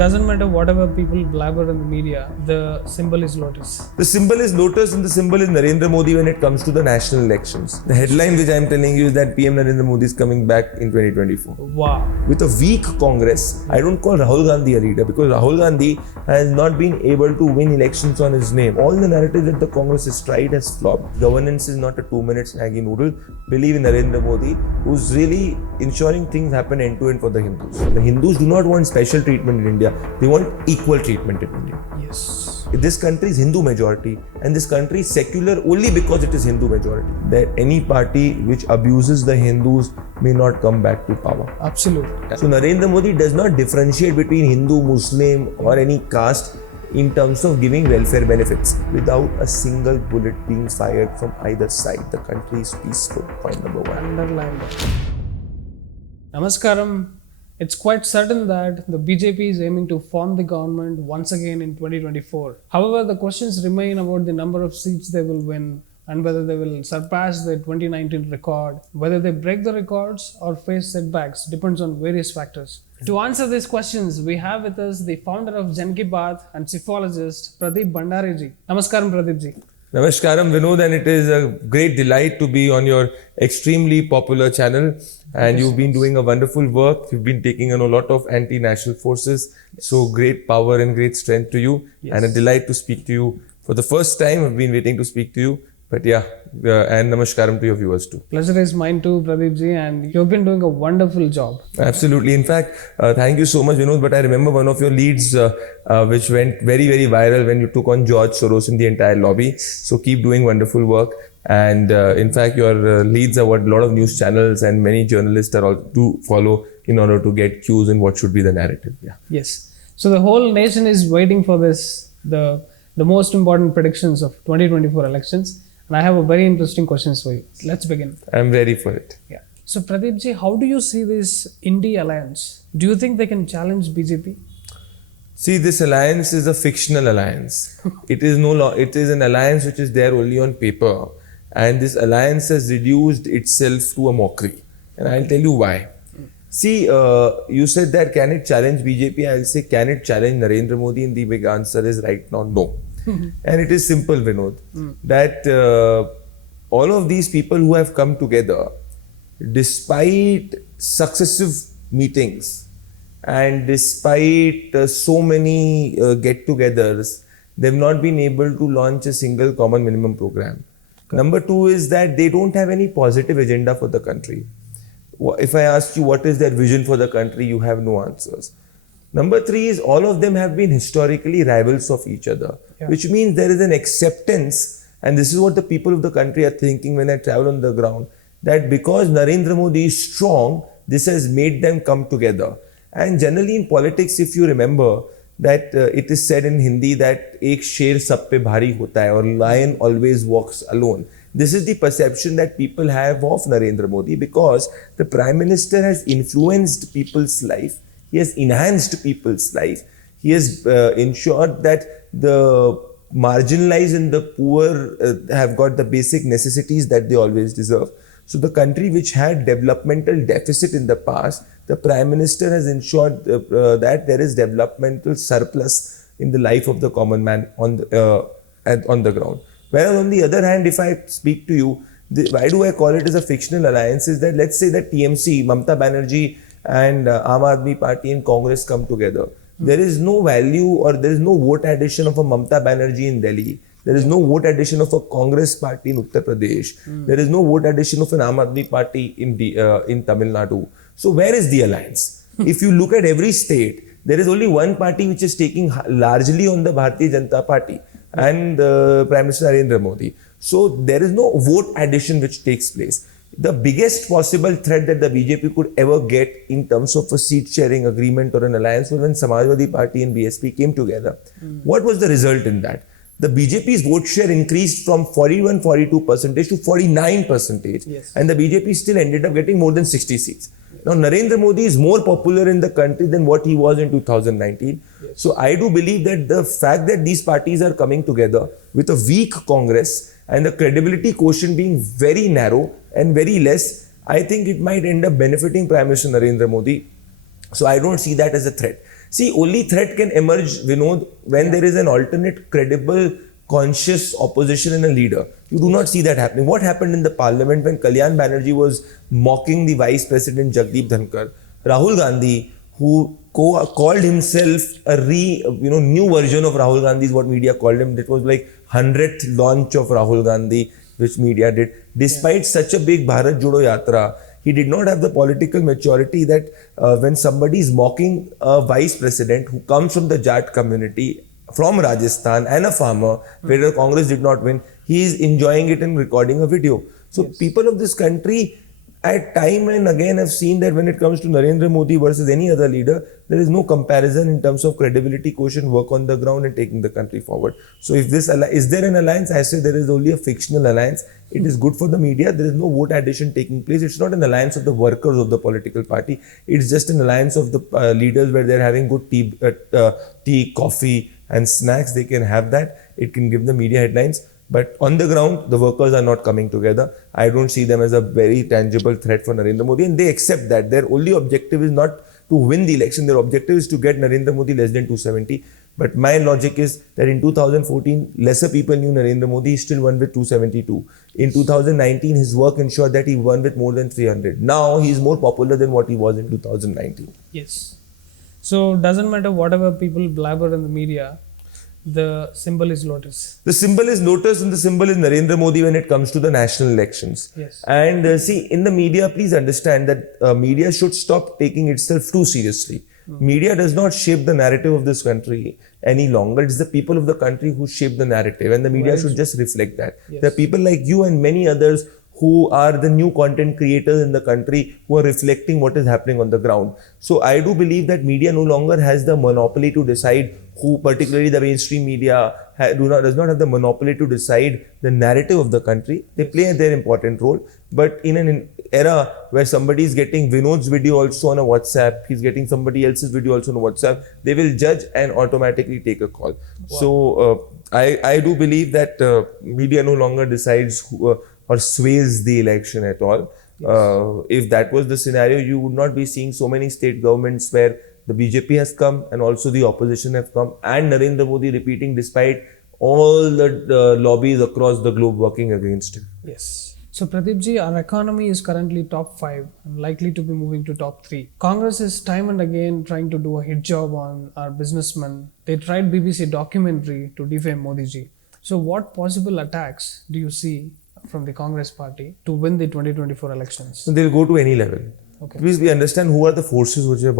doesn't matter whatever people blabber in the media, the symbol is lotus. The symbol is lotus and the symbol is Narendra Modi when it comes to the national elections. The headline which I am telling you is that PM Narendra Modi is coming back in 2024. Wow. With a weak Congress, I don't call Rahul Gandhi a leader because Rahul Gandhi has not been able to win elections on his name. All the narrative that the Congress has tried has flopped. Governance is not a 2-minute snaggy noodle. Believe in Narendra Modi, who's really ensuring things happen end to end for the Hindus. The Hindus do not want special treatment in India. They want equal treatment in India. Yes. This country is Hindu majority and this country is secular only because it is Hindu majority. That any party which abuses the Hindus may not come back to power. Absolutely. So Narendra Modi does not differentiate between Hindu, Muslim or any caste in terms of giving welfare benefits. Without a single bullet being fired from either side, the country is peaceful. Point number one. Underline that. Namaskaram. It's quite certain that the BJP is aiming to form the government once again in 2024. However, the questions remain about the number of seats they will win and whether they will surpass the 2019 record. Whether they break the records or face setbacks depends on various factors. To answer these questions, we have with us the founder of Jan Ki Baat and Psephologist, Pradeep Bhandari ji. Namaskaram, Pradeep ji. Namaskaram Vinod, and it is a great delight to be on your extremely popular channel. And you've been doing a wonderful work. You've been taking on a lot of anti-national forces. So great power and great strength to you. And a delight to speak to you for the first time. I've been waiting to speak to you. But yeah, and namaskaram to your viewers too. Pleasure is mine too, Pradeep ji, and you've been doing a wonderful job. Absolutely. In fact, thank you so much, Vinod. But I remember one of your leads which went very, very viral when you took on George Soros in the entire lobby. So keep doing wonderful work. And in fact, your leads are what a lot of news channels and many journalists are all do follow in order to get cues in what should be the narrative. Yeah. Yes. So the whole nation is waiting for this, the most important predictions of 2024 elections. And I have a very interesting questions for you. Let's begin. I'm ready for it. Yeah. So Pradeep ji, how do you see this I.N.D.I alliance? Do you think they can challenge BJP? See, this alliance is a fictional alliance. It is it is an alliance which is there only on paper. And this alliance has reduced itself to a mockery. And I'll tell you why. See, you said that can it challenge BJP? I'll say, can it challenge Narendra Modi? And the big answer is right now, no. And it is simple, Vinod, that all of these people who have come together, despite successive meetings and despite so many get-togethers, they've not been able to launch a single common minimum program. Number two is that they don't have any positive agenda for the country. If I ask you what is their vision for the country, you have no answers. Number three is all of them have been historically rivals of each other, which means there is an acceptance, and this is what the people of the country are thinking when I travel on the ground, that because Narendra Modi is strong, this has made them come together. And generally in politics, if you remember, that it is said in Hindi that ek sher sab pe bhari hota hai, or lion always walks alone. This is the perception that people have of Narendra Modi because the Prime Minister has influenced people's life. He has enhanced people's life. He has ensured that the marginalized and the poor have got the basic necessities that they always deserve. So the country which had developmental deficit in the past, the Prime Minister has ensured that there is developmental surplus in the life of the common man on the ground. Whereas on the other hand, if I speak to you, why do I call it as a fictional alliance is that let's say that TMC, Mamata Banerjee and Aam Aadmi Party and Congress come together. There is no value or there is no vote addition of a Mamata Banerjee in Delhi. There is no vote addition of a Congress party in Uttar Pradesh. There is no vote addition of an Aam Aadmi Party in Tamil Nadu. So where is the alliance? If you look at every state, there is only one party which is taking largely on the Bharatiya Janata Party and Prime Minister Narendra Modi. So there is no vote addition which takes place. The biggest possible threat that the BJP could ever get in terms of a seat sharing agreement or an alliance was when Samajwadi Party and BSP came together. What was the result in that? The BJP's vote share increased from 41-42% to 49%. And the BJP still ended up getting more than 60 seats. Now, Narendra Modi is more popular in the country than what he was in 2019. So, I do believe that the fact that these parties are coming together with a weak Congress and the credibility quotient being very narrow and very less, I think it might end up benefiting Prime Minister Narendra Modi. So, I don't see that as a threat. See, only threat can emerge, Vinod, when there is an alternate, credible, conscious opposition in a leader. You do not see that happening. What happened in the parliament when Kalyan Banerjee was mocking the vice president Jagdeep Dhankar? Rahul Gandhi, who called himself a new version of Rahul Gandhi is what media called him. It was like 100th launch of Rahul Gandhi, which media did. Despite such a big Bharat Jodo Yatra, he did not have the political maturity that when somebody is mocking a vice president who comes from the Jat community, from Rajasthan and a farmer, where the Congress did not win, he is enjoying it and recording a video. So people of this country at time and again have seen that when it comes to Narendra Modi versus any other leader, there is no comparison in terms of credibility, quotient, work on the ground and taking the country forward. So if this, is there an alliance? I say there is only a fictional alliance. It is good for the media. There is no vote addition taking place. It's not an alliance of the workers of the political party. It's just an alliance of the leaders where they're having good tea, coffee and snacks. They can have that. It can give the media headlines. But on the ground, the workers are not coming together. I don't see them as a very tangible threat for Narendra Modi, and they accept that. Their only objective is not to win the election. Their objective is to get Narendra Modi less than 270. But my logic is that in 2014, lesser people knew Narendra Modi. He still won with 272. In 2019, his work ensured that he won with more than 300. Now, he is more popular than what he was in 2019. Yes. So, doesn't matter whatever people blabber in the media, the symbol is lotus. The symbol is lotus and the symbol is Narendra Modi when it comes to the national elections. Yes. And see, in the media, please understand that media should stop taking itself too seriously. Media does not shape the narrative of this country any longer. It's the people of the country who shape the narrative, and the media should just reflect that. Yes. There are people like you and many others who are the new content creators in the country who are reflecting what is happening on the ground. So I do believe that media no longer has the monopoly to decide who, particularly the mainstream media, does not have the monopoly to decide the narrative of the country. They play their important role. But in an era where somebody is getting Vinod's video also on a WhatsApp, he's getting somebody else's video also on a WhatsApp, they will judge and automatically take a call. Wow. So I do believe that media no longer decides who, or sways the election at all. Yes. If that was the scenario, you would not be seeing so many state governments where the BJP has come and also the opposition have come, and Narendra Modi repeating despite all the lobbies across the globe working against him. Yes. So Pradeep our economy is currently top 5 and likely to be moving to top 3. Congress is time and again trying to do a hit job on our businessmen. They tried BBC documentary to defame Modi ji. So what possible attacks do you see from the Congress party to win the 2024 elections? So they'll go to any level. Okay. Please, we understand who are the forces which are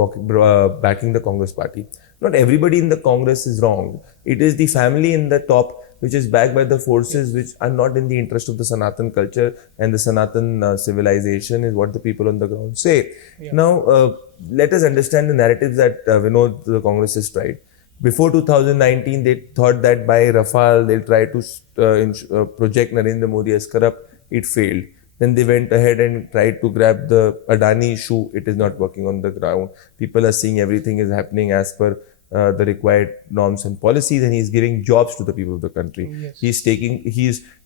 backing the Congress party. Not everybody in the Congress is wrong. It is the family in the top which is backed by the forces which are not in the interest of the Sanatan culture and the Sanatan civilization, is what the people on the ground say. Yeah. Now, let us understand the narratives that Vinod, the Congress has tried. Before 2019, they thought that by Rafale, they'll try to project Narendra Modi as corrupt. It failed. Then they went ahead and tried to grab the Adani issue. It is not working on the ground. People are seeing everything is happening as per the required norms and policies, and he's giving jobs to the people of the country. Yes. He's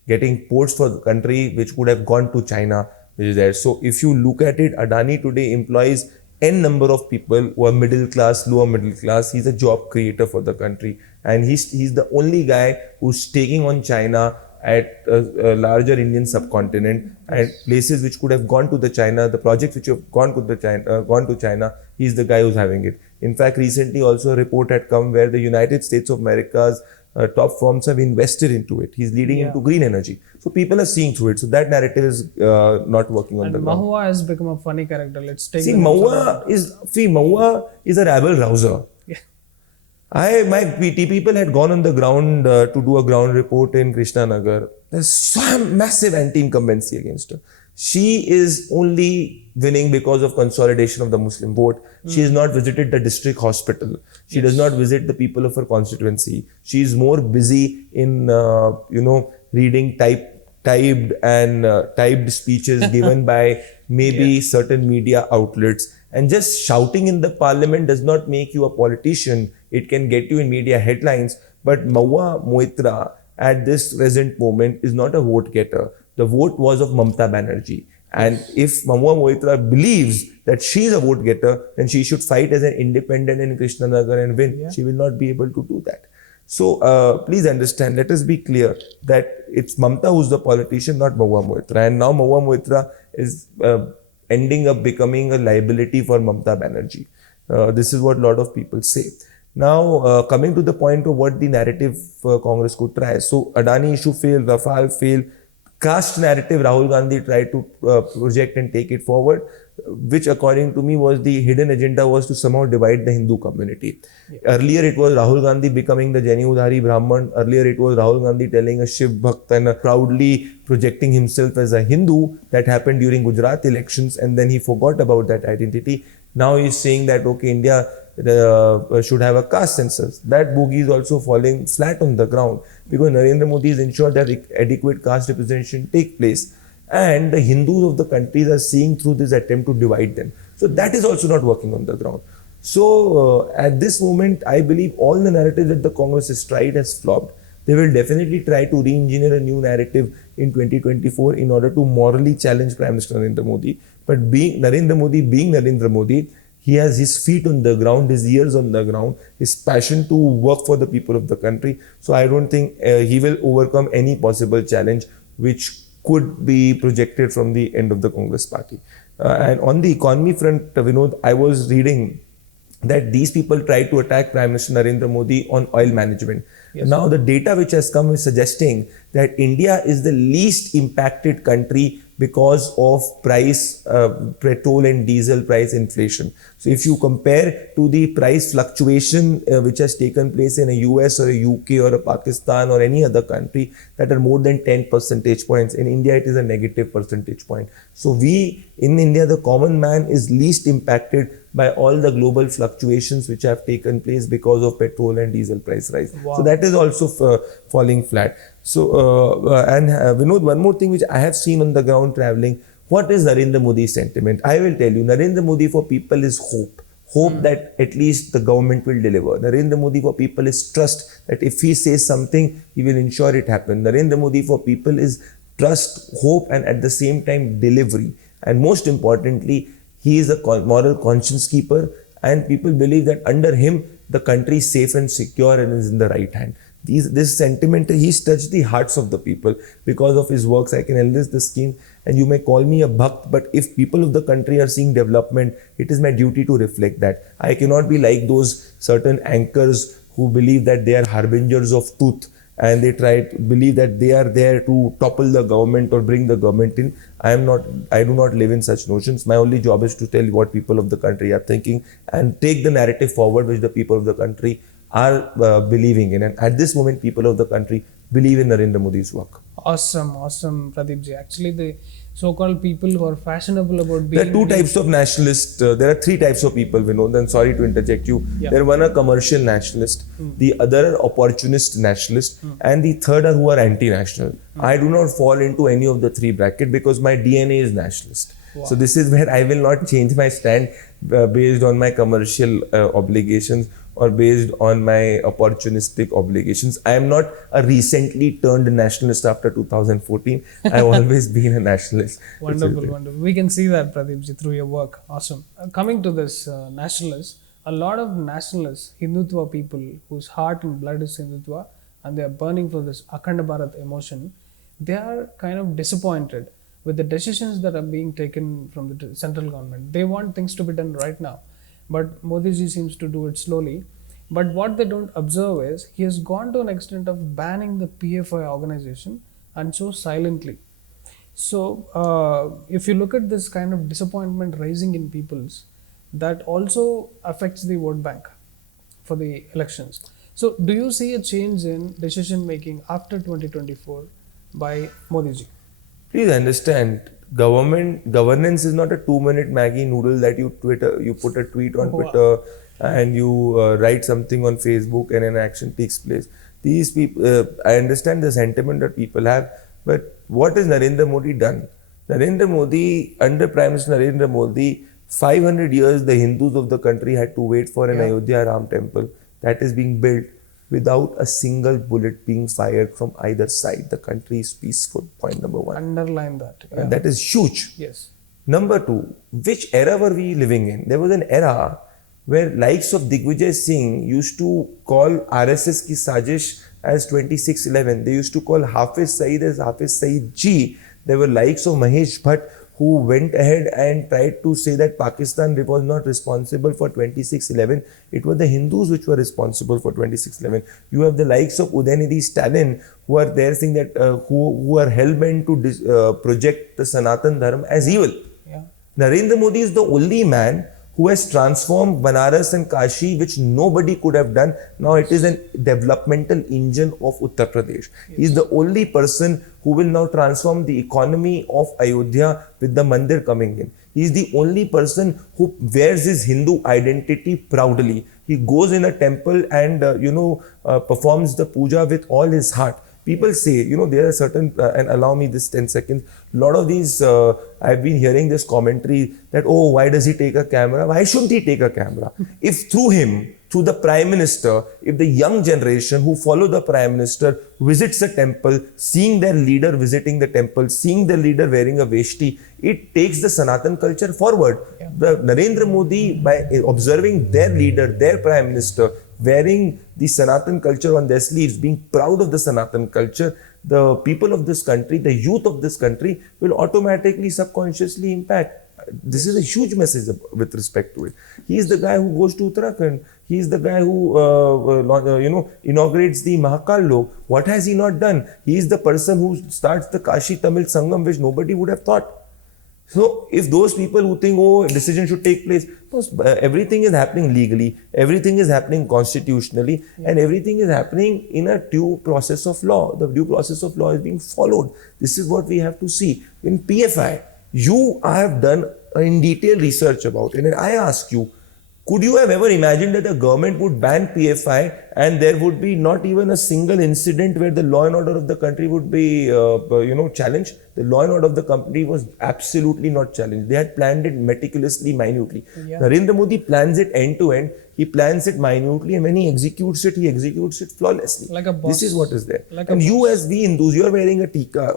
getting ports for the country which could have gone to China, which is there. So if you look at it, Adani today employs N number of people who are middle class, lower middle class. He's a job creator for the country, and he's the only guy who's taking on China at a larger Indian subcontinent. Yes. And places which could have gone to the China, the projects which have gone to China, he's the guy who's having it. In fact, recently also a report had come where the United States of America's top firms have invested into it. He's leading into green energy. So people are seeing through it. So that narrative is not working on the ground. Mahua has become a funny character. Let's take Mahua is a rabble rouser. My PT people had gone on the ground to do a ground report in Krishnanagar. There's some massive anti-incumbency against her. She is only winning because of consolidation of the Muslim vote. She has not visited the district hospital. She does not visit the people of her constituency. She is more busy in, reading typed speeches given by maybe certain media outlets. And just shouting in the parliament does not make you a politician. It can get you in media headlines. But Mahua Moitra at this present moment is not a vote getter. The vote was of Mamata Banerjee. And if Mahua Moitra believes that she is a vote getter, then she should fight as an independent in Krishnanagar and win. Yeah. She will not be able to do that. So please understand, let us be clear that it's Mamta who's the politician, not Mahua Moitra. And now Mahua Moitra is ending up becoming a liability for Mamta Banerjee. This is what a lot of people say. Now, coming to the point of what the narrative Congress could try. So, Adani issue failed, Rafale failed, caste narrative Rahul Gandhi tried to project and take it forward, which according to me was the hidden agenda was to somehow divide the Hindu community. Yeah. Earlier it was Rahul Gandhi becoming the Jani Udhari Brahman. Earlier it was Rahul Gandhi telling a Shiv Bhakt and proudly projecting himself as a Hindu. That happened during Gujarat elections, and then he forgot about that identity. Now he's saying that, okay, India should have a caste census. That boogie is also falling flat on the ground because Narendra Modi has ensured that adequate caste representation take place, and the Hindus of the countries are seeing through this attempt to divide them. So that is also not working on the ground. So at this moment, I believe all the narratives that the Congress has tried has flopped. They will definitely try to re-engineer a new narrative in 2024 in order to morally challenge Prime Minister Narendra Modi. But being Narendra Modi, he has his feet on the ground, his ears on the ground, his passion to work for the people of the country. So I don't think he will overcome any possible challenge which could be projected from the end of the Congress party. And on the economy front, Vinod, I was reading that these people tried to attack Prime Minister Narendra Modi on oil management. Yes. Now the data which has come is suggesting that India is the least impacted country because of petrol and diesel price inflation. So if you compare to the price fluctuation which has taken place in a US or a UK or a Pakistan or any other country that are more than 10 percentage points, in India it is a negative percentage point. So in India, the common man is least impacted by all the global fluctuations which have taken place because of petrol and diesel price rise. Wow. So that is also falling flat. So, Vinod, one more thing which I have seen on the ground traveling, what is Narendra Modi's sentiment? I will tell you, Narendra Modi for people is hope. Hope that at least the government will deliver. Narendra Modi for people is trust that if he says something, he will ensure it happens. Narendra Modi for people is trust, hope, and at the same time delivery. And most importantly, he is a moral conscience keeper, and people believe that under him, the country is safe and secure and is in the right hand. This sentiment, he's touched the hearts of the people because of his works. I can enlist the scheme, and you may call me a bhakt, but if people of the country are seeing development, it is my duty to reflect that. I cannot be like those certain anchors who believe that they are harbingers of truth and they try to believe that they are there to topple the government or bring the government in. I do not live in such notions. My only job is to tell what people of the country are thinking and take the narrative forward which the people of the country are believing in. And at this moment, people of the country believe in Narendra Modi's work. Awesome, Pradeep ji. Actually, the so-called people who are fashionable about being... There are two types of nationalists. There are three types of people, Vinod. And sorry to interject you. Yeah. There are one a commercial nationalist, the other are opportunist nationalist, and the third are who are anti-national. I do not fall into any of the three brackets because my DNA is nationalist. Wow. So this is where I will not change my stand based on my commercial obligations or based on my opportunistic obligations. I am not a recently turned nationalist after 2014. I've always been a nationalist. Wonderful, wonderful. We can see that, Pradeep ji, through your work. Awesome. Coming to this nationalists, a lot of nationalists, Hindutva people whose heart and blood is Hindutva, and they are burning for this Akhanda Bharat emotion, they are kind of disappointed with the decisions that are being taken from the central government. They want things to be done right now. But Modi ji seems to do it slowly. But what they don't observe is he has gone to an extent of banning the PFI organization, and so silently. So if you look at this kind of disappointment rising in people's, that also affects the vote bank for the elections. So do you see a change in decision making after 2024 by Modi ji? Please understand, governance is not a 2-minute Maggie noodle that you put a tweet on Twitter and you write something on Facebook and an action takes place. These people, I understand the sentiment that people have, but what has Narendra Modi done? Narendra Modi, under Prime Minister Narendra Modi, 500 years the Hindus of the country had to wait for an Ayodhya Ram temple that is being built. without a single bullet being fired from either side. The country is peaceful. Point number one. Underline that. And that is huge. Yes. Number two, which era were we living in? There was an era where likes of Digvijay Singh used to call RSS ki sajish as 2611. They used to call Hafiz Saeed as Hafiz Saeed Ji. There were likes of Mahesh Bhatt who went ahead and tried to say that Pakistan was not responsible for 2611. It was the Hindus which were responsible for 2611. You have the likes of Udaynidhi Stalin who are there saying that who are hell-bent to project the Sanatan Dharma as evil. Yeah. Narendra Modi is the only man who has transformed Banaras and Kashi, which nobody could have done. Now it is a developmental engine of Uttar Pradesh. He is the only person who will now transform the economy of Ayodhya with the mandir coming in. He is the only person who wears his Hindu identity proudly. He goes in a temple and, performs the puja with all his heart. People say, there are certain, and allow me this 10 seconds, a lot of these, I've been hearing this commentary that, oh, why does he take a camera? Why shouldn't he take a camera? If through him, through the Prime Minister, if the young generation who follow the Prime Minister visits a temple, seeing their leader visiting the temple, seeing the leader wearing a veshti, it takes the Sanatan culture forward. Yeah. The Narendra Modi, by observing their leader, their Prime Minister, wearing the Sanatan culture on their sleeves, being proud of the Sanatan culture, the people of this country, the youth of this country will automatically, subconsciously impact. This is a huge message with respect to it. He is the guy who goes to Uttarakhand. He is the guy who, inaugurates the Mahakal Lok. What has he not done? He is the person who starts the Kashi Tamil Sangam, which nobody would have thought. So, if those people who think, oh, decision should take place, everything is happening legally, everything is happening constitutionally, and everything is happening in a due process of law. The due process of law is being followed. This is what we have to see. In PFI, I have done in detail research about it, and I ask you, could you have ever imagined that the government would ban PFI and there would be not even a single incident where the law and order of the country would be, challenged? The law and order of the country was absolutely not challenged. They had planned it meticulously, minutely. Yeah. Narendra Modi plans it end to end. He plans it minutely, and when he executes it flawlessly. Like a boss. This is what is there. Like and a you, boss. as we Hindus, you are wearing a tika,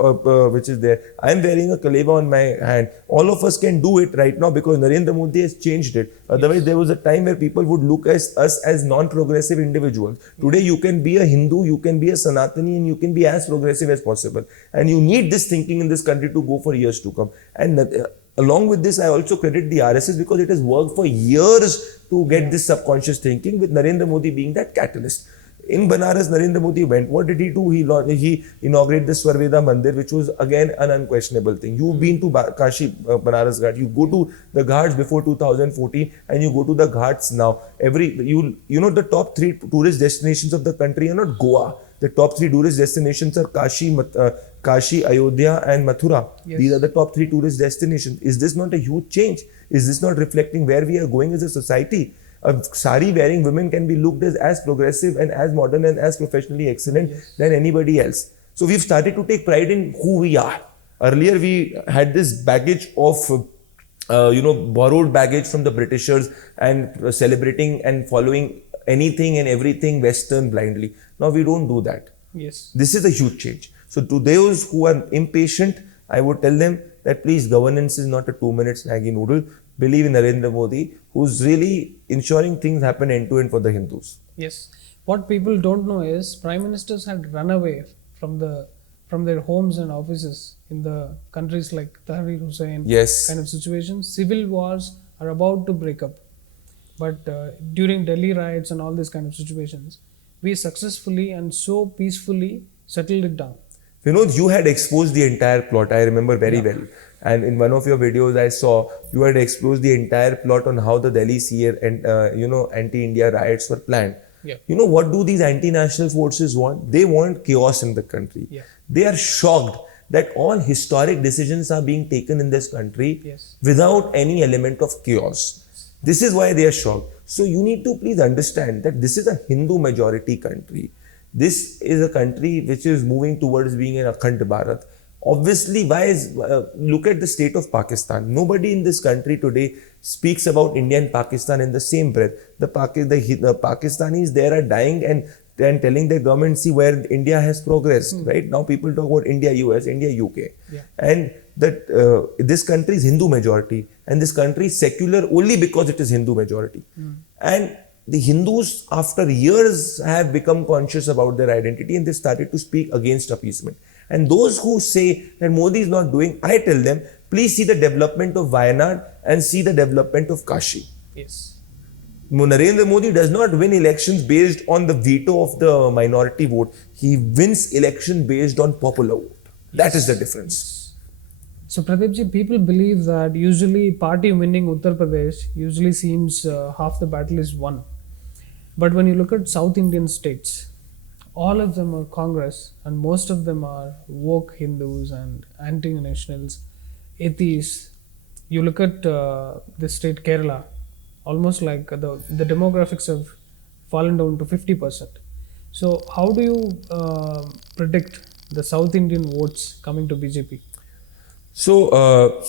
which is there. I am wearing a kaleva on my hand. All of us can do it right now because Narendra Modi has changed it. Otherwise, there was a time where people would look at us as non-progressive individuals. Today, you can be a Hindu, you can be a Sanatani, and you can be as progressive as possible. And you need this thinking in this country to go for years to come. And along with this, I also credit the RSS because it has worked for years to get this subconscious thinking, with Narendra Modi being that catalyst. In Banaras, Narendra Modi went. What did he do? He inaugurated the Swarveda Mandir, which was again an unquestionable thing. You've been to Kashi, Banaras Ghat. You go to the Ghats before 2014 and you go to the Ghats now. The top 3 tourist destinations of the country are not Goa. The top 3 tourist destinations are Kashi, Ayodhya and Mathura. Yes. These are the top 3 tourist destinations. Is this not a huge change? Is this not reflecting where we are going as a society? A sari wearing women can be looked as progressive and as modern and as professionally excellent than anybody else. So we've started to take pride in who we are. Earlier we had this baggage of borrowed baggage from the Britishers and celebrating and following anything and everything Western blindly. Now we don't do that. Yes. This is a huge change. So to those who are impatient, I would tell them that please, governance is not a 2-minute snaggy noodle. Believe in Narendra Modi, who's really ensuring things happen end to end for the Hindus. Yes. What people don't know is Prime Ministers had run away from their homes and offices in the countries like Tahrir Hussain kind of situations. Civil wars are about to break up. But during Delhi riots and all these kind of situations, we successfully and so peacefully settled it down. Vinod, you had exposed the entire plot. I remember very well. And in one of your videos, I saw you had exposed the entire plot on how the Delhi CA and anti-India riots were planned. Yeah. You know what do these anti-national forces want? They want chaos in the country. Yeah. They are shocked that all historic decisions are being taken in this country without any element of chaos. This is why they are shocked. So you need to please understand that this is a Hindu majority country. This is a country which is moving towards being an Akhand Bharat. Obviously, look at the state of Pakistan. Nobody in this country today speaks about India and Pakistan in the same breath. The Pakistanis there are dying, and and telling their government, see where India has progressed, right? Now people talk about India, US, India, UK. Yeah. And that this country is Hindu majority and this country is secular only because it is Hindu majority. And the Hindus, after years, have become conscious about their identity and they started to speak against appeasement. And those who say that Modi is not doing, I tell them, please see the development of Wayanad and see the development of Kashi. Yes. Narendra Modi does not win elections based on the veto of the minority vote. He wins election based on popular vote. That is the difference. So Pradeepji, people believe that usually party winning Uttar Pradesh usually seems half the battle is won. But when you look at South Indian states, all of them are Congress and most of them are woke Hindus and anti-nationals, atheists. You look at the state Kerala, almost like the demographics have fallen down to 50%. So how do you predict the South Indian votes coming to BJP? So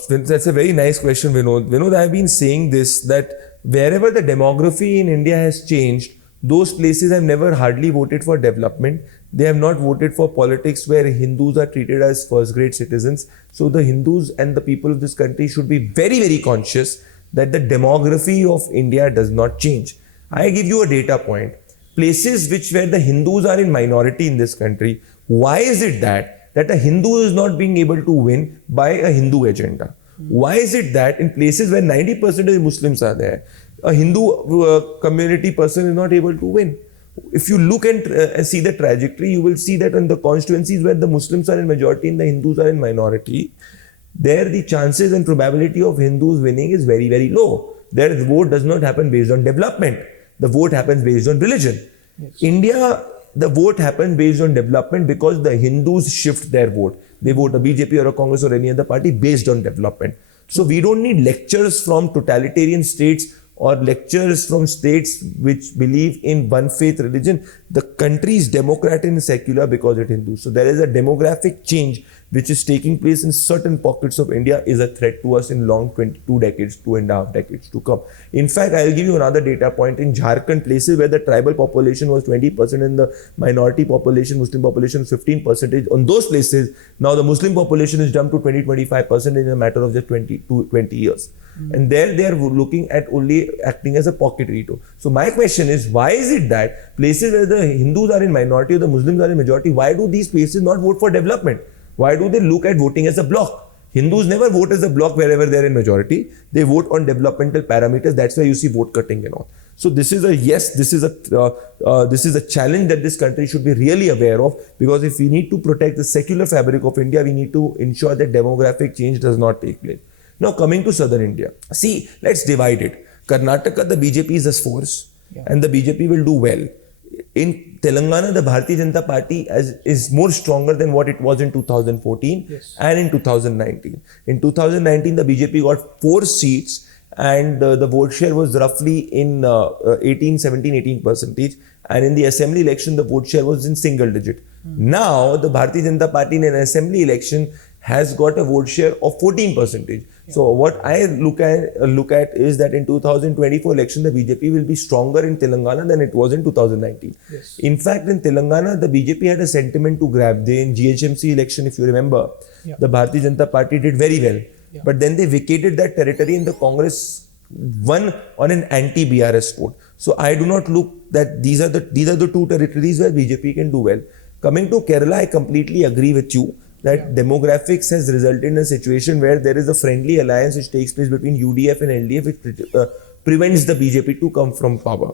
that's a very nice question, Vinod. Vinod, I've been saying this, that wherever the demography in India has changed, those places have never hardly voted for development. They have not voted for politics where Hindus are treated as first-grade citizens. So the Hindus and the people of this country should be very, very conscious that the demography of India does not change. I give you a data point. Places where the Hindus are in minority in this country, why is it that a Hindu is not being able to win by a Hindu agenda? Why is it that in places where 90% of Muslims are there, a Hindu community person is not able to win? If you look and see the trajectory, you will see that in the constituencies where the Muslims are in majority and the Hindus are in minority, there the chances and probability of Hindus winning is very, very low. There the vote does not happen based on development. The vote happens based on religion. Yes. India, the vote happens based on development because the Hindus shift their vote. They vote a BJP or a Congress or any other party based on development. So we don't need lectures from totalitarian states or lectures from states which believe in one faith religion. The country is democratic and secular because it is Hindu. So there is a demographic change which is taking place in certain pockets of India is a threat to us in long 22 decades, 2.5 decades to come. In fact, I'll give you another data point. In Jharkhand, places where the tribal population was 20% and the minority population, Muslim population 15%. On those places, now the Muslim population is jumped to 20-25% in a matter of just 20 years. And there they are looking at only acting as a pocket veto. So my question is, why is it that places where the Hindus are in minority or the Muslims are in majority, why do these places not vote for development? Why do they look at voting as a block? Hindus never vote as a block wherever they are in majority. They vote on developmental parameters. That's why you see vote cutting and all. So this is a challenge that this country should be really aware of, because if we need to protect the secular fabric of India, we need to ensure that demographic change does not take place. Now coming to southern India, see, let's divide it. Karnataka, the BJP is a force, and the BJP will do well. In Telangana, the Bharatiya Janata Party is more stronger than what it was in 2014 and in 2019. In 2019, the BJP got 4 seats and the vote share was roughly in 18%. And in the assembly election, the vote share was in single digit. Now, the Bharatiya Janata Party in an assembly election has got a vote share of 14%. So what I look at is that in 2024 election, the BJP will be stronger in Telangana than it was in 2019. Yes. In fact, in Telangana, the BJP had a sentiment to grab. In GHMC election, if you remember, the Bharatiya Janata Party did very well. But then they vacated that territory and the Congress won on an anti-BRS vote. So I do not look that these are the 2 territories where BJP can do well. Coming to Kerala, I completely agree with you that demographics has resulted in a situation where there is a friendly alliance which takes place between UDF and LDF, which prevents the BJP to come from power.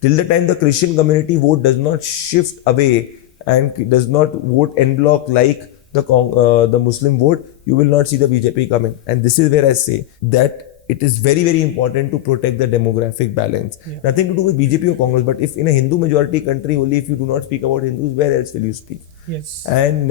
Till the time the Christian community vote does not shift away and does not vote en bloc like the Muslim vote, you will not see the BJP coming. And this is where I say that it is very, very important to protect the demographic balance. Nothing to do with BJP or Congress, but if in a Hindu majority country, only if you do not speak about Hindus, where else will you speak? Yes. And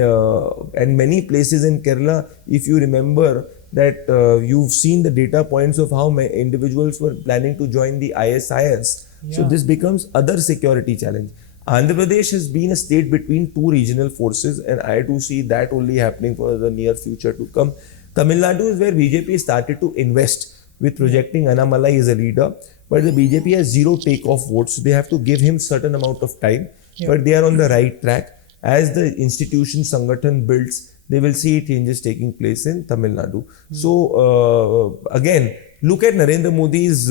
many places in Kerala, if you remember that you've seen the data points of how many individuals were planning to join the ISIS. So this becomes other security challenge. Andhra Pradesh has been a state between 2 regional forces, and I do see that only happening for the near future to come. Tamil Nadu is where BJP started to invest with projecting Annamalai as a leader, but the BJP has 0 take-off votes, so they have to give him certain amount of time. Yeah. but they are on the right track. As the institution Sangathan builds, they will see changes taking place in Tamil Nadu. So again, look at Narendra Modi's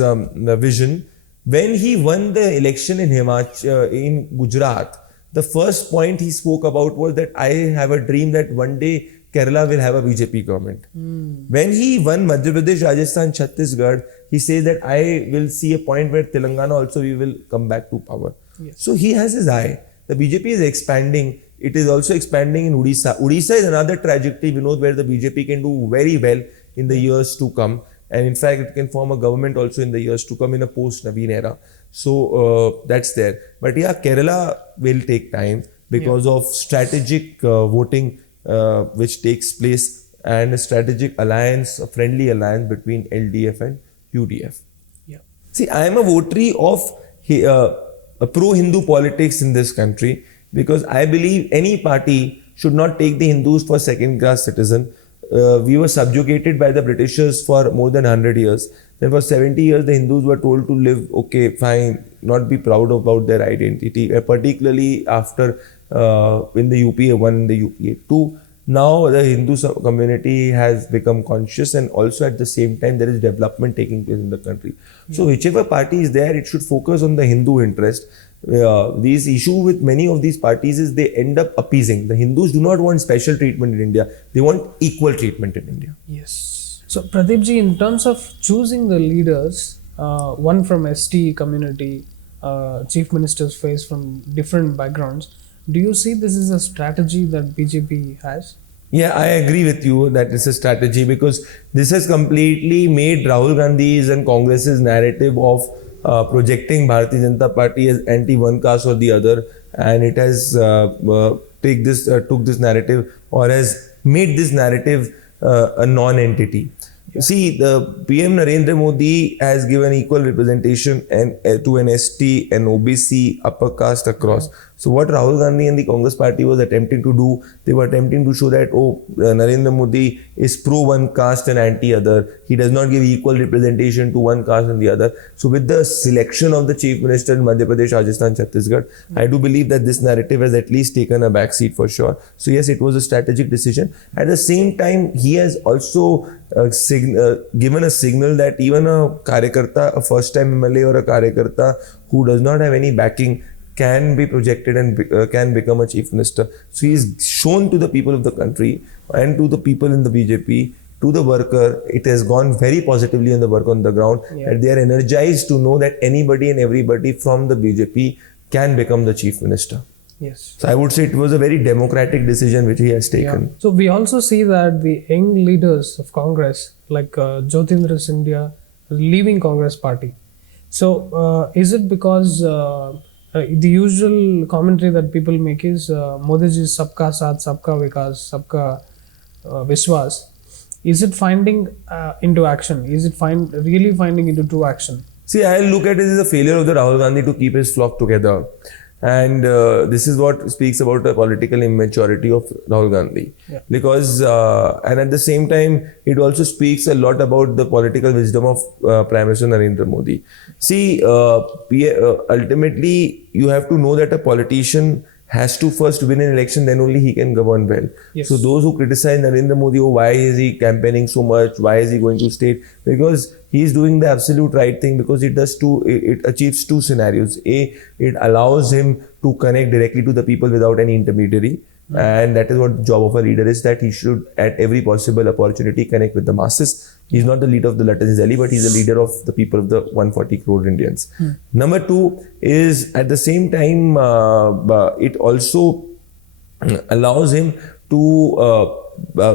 vision. When he won the election in Gujarat, the first point he spoke about was that I have a dream that one day Kerala will have a BJP government. When he won Madhya Pradesh, Rajasthan, Chhattisgarh, he says that I will see a point where Telangana also we will come back to power. Yes. So he has his eye. The BJP is expanding. It is also expanding in Odisha. Odisha is another trajectory, Vinod, where the BJP can do very well in the years to come. And in fact, it can form a government also in the years to come in a post-Naveen era. So that's there. But yeah, Kerala will take time because of strategic voting which takes place and a strategic alliance, a friendly alliance between LDF and UDF. Yeah. See, I am a votary of pro-Hindu politics in this country because I believe any party should not take the Hindus for second-class citizen. We were subjugated by the Britishers for more than 100 years. Then for 70 years, the Hindus were told to live, okay, fine, not be proud about their identity, particularly after in the UPA 1 and the UPA 2. Now the Hindu community has become conscious, and also at the same time there is development taking place in the country. So whichever party is there, it should focus on the Hindu interest. These issue with many of these parties is they end up appeasing. The Hindus do not want special treatment in India. They want equal treatment in India. Yes. So Pradeep ji, in terms of choosing the leaders, one from ST community, chief ministers face from different backgrounds, do you see this is a strategy that BJP has? Yeah, I agree with you that it's a strategy because this has completely made Rahul Gandhi's and Congress's narrative of projecting Bharatiya Janata Party as anti one caste or the other, and it has took this narrative or has made this narrative a non-entity. See, the PM Narendra Modi has given equal representation to an ST, an OBC, upper caste across. So what Rahul Gandhi and the Congress party was attempting to do, they were attempting to show that, Narendra Modi is pro one caste and anti other. He does not give equal representation to one caste and the other. So with the selection of the Chief Minister in Madhya Pradesh, Rajasthan, Chhattisgarh, I do believe that this narrative has at least taken a back seat for sure. So yes, it was a strategic decision. At the same time, he has also given a signal that even a Karyakarta, a first-time MLA or a Karyakarta who does not have any backing can be projected and can become a chief minister. So he's shown to the people of the country and to the people in the BJP, to the worker, it has gone very positively on the work on the ground. That they are energized to know that anybody and everybody from the BJP can become the chief minister. Yes. So I would say it was a very democratic decision which he has taken. Yeah. So we also see that the young leaders of Congress, like Jyotindra Scindia, are leaving Congress party. So is it because the usual commentary that people make is Modi ji's sabka saath, sabka vikas, sabka vishwas. Is it finding into action? Is it really finding into true action? See, I look at it as a failure of the Rahul Gandhi to keep his flock together. And this is what speaks about the political immaturity of Rahul Gandhi. Because, and at the same time, it also speaks a lot about the political wisdom of Prime Minister Narendra Modi. See, ultimately, you have to know that a politician has to first win an election, then only he can govern well. Yes. So those who criticize Narendra Modi, why is he campaigning so much? Why is he going to state? Because he is doing the absolute right thing, because it achieves two scenarios. A, it allows him to connect directly to the people without any intermediary. And that is what the job of a leader is, that he should at every possible opportunity connect with the masses. He's not the leader of the Latin Zelly, but he's the leader of the people of the 140 crore Indians. Number two is, at the same time, it also allows him to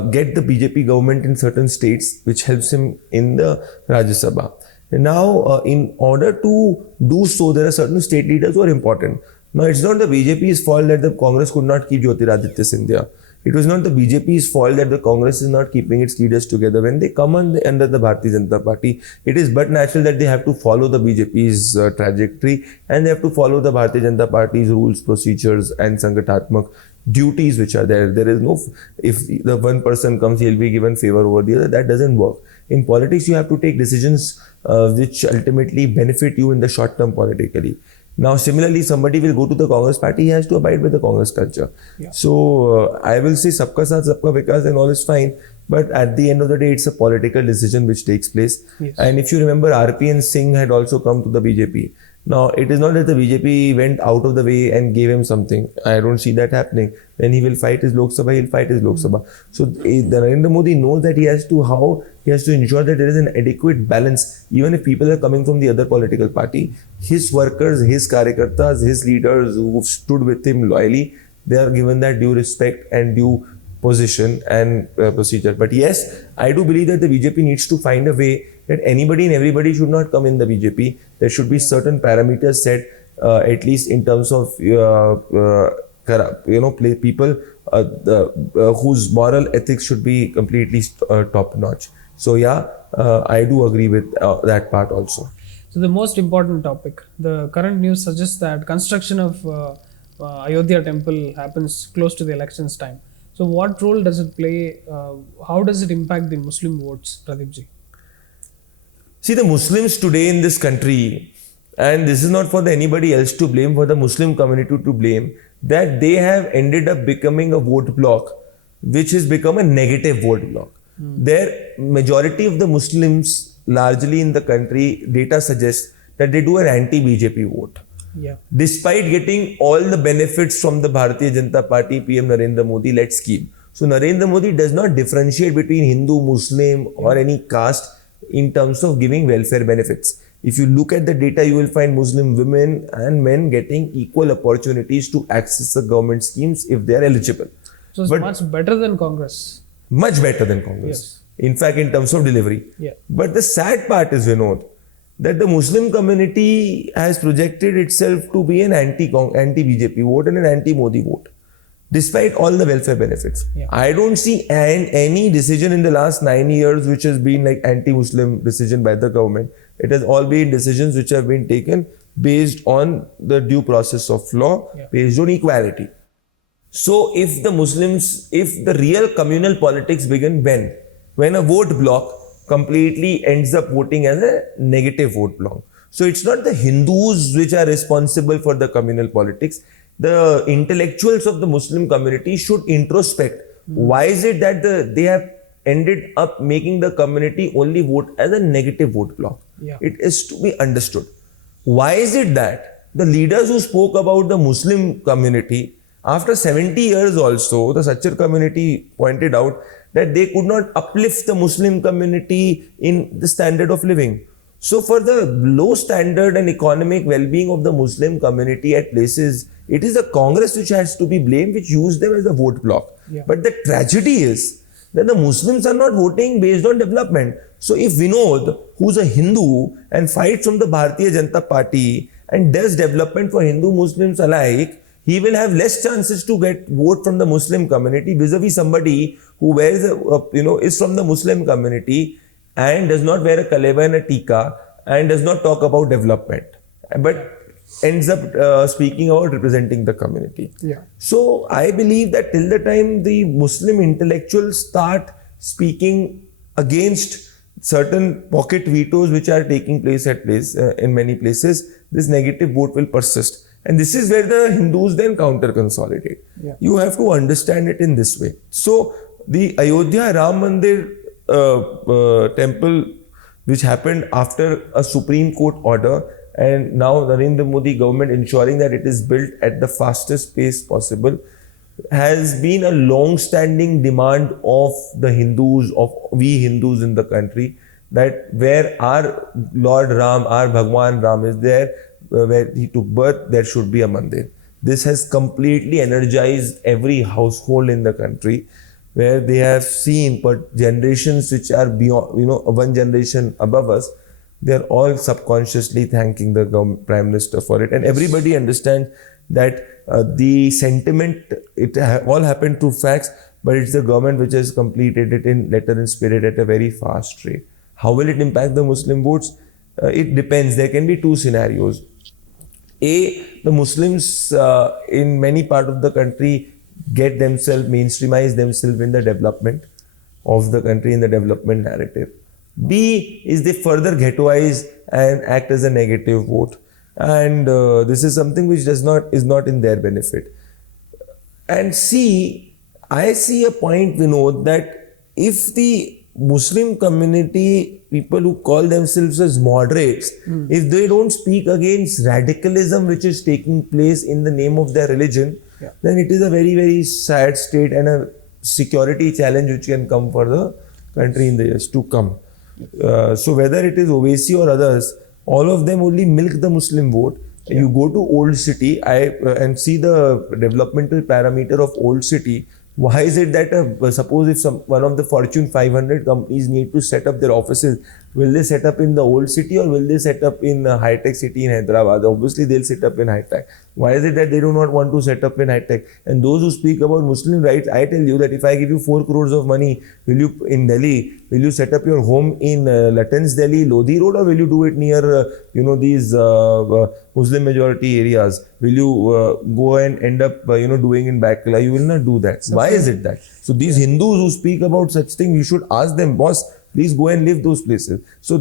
get the BJP government in certain states, which helps him in the Rajya Sabha. Now, in order to do so, there are certain state leaders who are important. Now, it's not the BJP's fault that the Congress could not keep Jyotiraditya Scindia. It was not the BJP's fault that the Congress is not keeping its leaders together. When they come under the Bharatiya Janata Party, it is but natural that they have to follow the BJP's trajectory, and they have to follow the Bharatiya Janata Party's rules, procedures and Sangatatmak duties which are there. There is no, if the one person comes, he'll be given favor over the other. That doesn't work. In politics, you have to take decisions which ultimately benefit you in the short term politically. Now, similarly, somebody will go to the Congress party, he has to abide with the Congress culture. Yeah. So, I will say Sabka Saath, Sabka Vikas and all is fine. But at the end of the day, it's a political decision which takes place. Yes. And if you remember, RPN Singh had also come to the BJP. Now, it is not that the BJP went out of the way and gave him something. I don't see that happening. When he will fight his Lok Sabha, he'll fight his Lok Sabha. So, the Narendra Modi knows that he has to ensure that there is an adequate balance. Even if people are coming from the other political party, his workers, his karyakartas, his leaders who stood with him loyally, they are given that due respect and due position and procedure. But yes, I do believe that the BJP needs to find a way that anybody and everybody should not come in the BJP. There should be certain parameters set, at least in terms of people whose moral ethics should be completely top notch. So yeah, I do agree with that part also. So the most important topic, the current news suggests that construction of Ayodhya temple happens close to the elections time. So what role does it play? How does it impact the Muslim votes, Pradeep ji? See, the Muslims today in this country, and this is not for anybody else to blame, for the Muslim community to blame, that they have ended up becoming a vote bloc, which has become a negative vote bloc. Their majority of the Muslims, largely in the country, data suggests that they do an anti-BJP vote. Yeah. Despite getting all the benefits from the Bharatiya Janata Party, PM Narendra Modi-led scheme. So Narendra Modi does not differentiate between Hindu, Muslim or any caste in terms of giving welfare benefits. If you look at the data, you will find Muslim women and men getting equal opportunities to access the government schemes if they are eligible. So it's much better than Congress. Much better than Congress. Yes. In fact, in terms of delivery. Yeah. But the sad part is, Vinod, that the Muslim community has projected itself to be an anti-BJP vote and an anti-Modi vote, despite all the welfare benefits. Yeah. I don't see any decision in the last 9 years which has been like anti-Muslim decision by the government. It has all been decisions which have been taken based on the due process of law, based on equality. So if the real communal politics begin when a vote bloc completely ends up voting as a negative vote bloc. So it's not the Hindus which are responsible for the communal politics. The intellectuals of the Muslim community should introspect. Why is it that they have ended up making the community only vote as a negative vote bloc? Yeah. It is to be understood. Why is it that the leaders who spoke about the Muslim community, after 70 years also, the Sachar community pointed out that they could not uplift the Muslim community in the standard of living. So for the low standard and economic well-being of the Muslim community at places, it is the Congress which has to be blamed, which used them as a vote bloc. Yeah. But the tragedy is that the Muslims are not voting based on development. So if Vinod, who's a Hindu and fights from the Bharatiya Janata Party and does development for Hindu Muslims alike, he will have less chances to get vote from the Muslim community vis-a-vis somebody who wears is from the Muslim community and does not wear a kaleva and a tika and does not talk about development, but ends up speaking about representing the community. Yeah. So I believe that till the time the Muslim intellectuals start speaking against certain pocket vetoes which are taking place in many places, this negative vote will persist. And this is where the Hindus then counter-consolidate. Yeah. You have to understand it in this way. So the Ayodhya Ram Mandir temple, which happened after a Supreme Court order, and now Narendra Modi government ensuring that it is built at the fastest pace possible, has been a long-standing demand of the Hindus, of we Hindus in the country, that where our Lord Ram, our Bhagwan Ram is there, where he took birth, there should be a mandir. This has completely energized every household in the country, where they have seen generations which are beyond, one generation above us, they are all subconsciously thanking the Prime Minister for it. And everybody understands that the sentiment, all happened through facts, but it's the government which has completed it in letter and spirit at a very fast rate. How will it impact the Muslim votes? It depends. There can be two scenarios. A, the Muslims in many parts of the country get themselves, mainstreamize themselves in the development of the country, in the development narrative. B is they further ghettoize and act as a negative vote. and this is something which is not in their benefit. And see, I see a point, Vinod, that if the Muslim community, people who call themselves as moderates, if they don't speak against radicalism which is taking place in the name of their religion, then it is a very, very sad state and a security challenge which can come for the country in the years to come. So whether it is Owaisi or others, all of them only milk the Muslim vote. You go to Old City and see the developmental parameter of Old City. Why is it that suppose if one of the Fortune 500 companies need to set up their offices, will they set up in the Old City or will they set up in a high-tech city in Hyderabad? Obviously, they'll set up in high-tech. Why is it that they do not want to set up in high-tech? And those who speak about Muslim rights, I tell you that if I give you 4 crores of money, in Delhi, will you set up your home in Lutyens Delhi, Lodi Road, or will you do it near, these Muslim majority areas? Will you go and end up, doing in Bakula? You will not do that. Why is it that? So these Hindus who speak about such things, you should ask them, boss, please go and live those places. So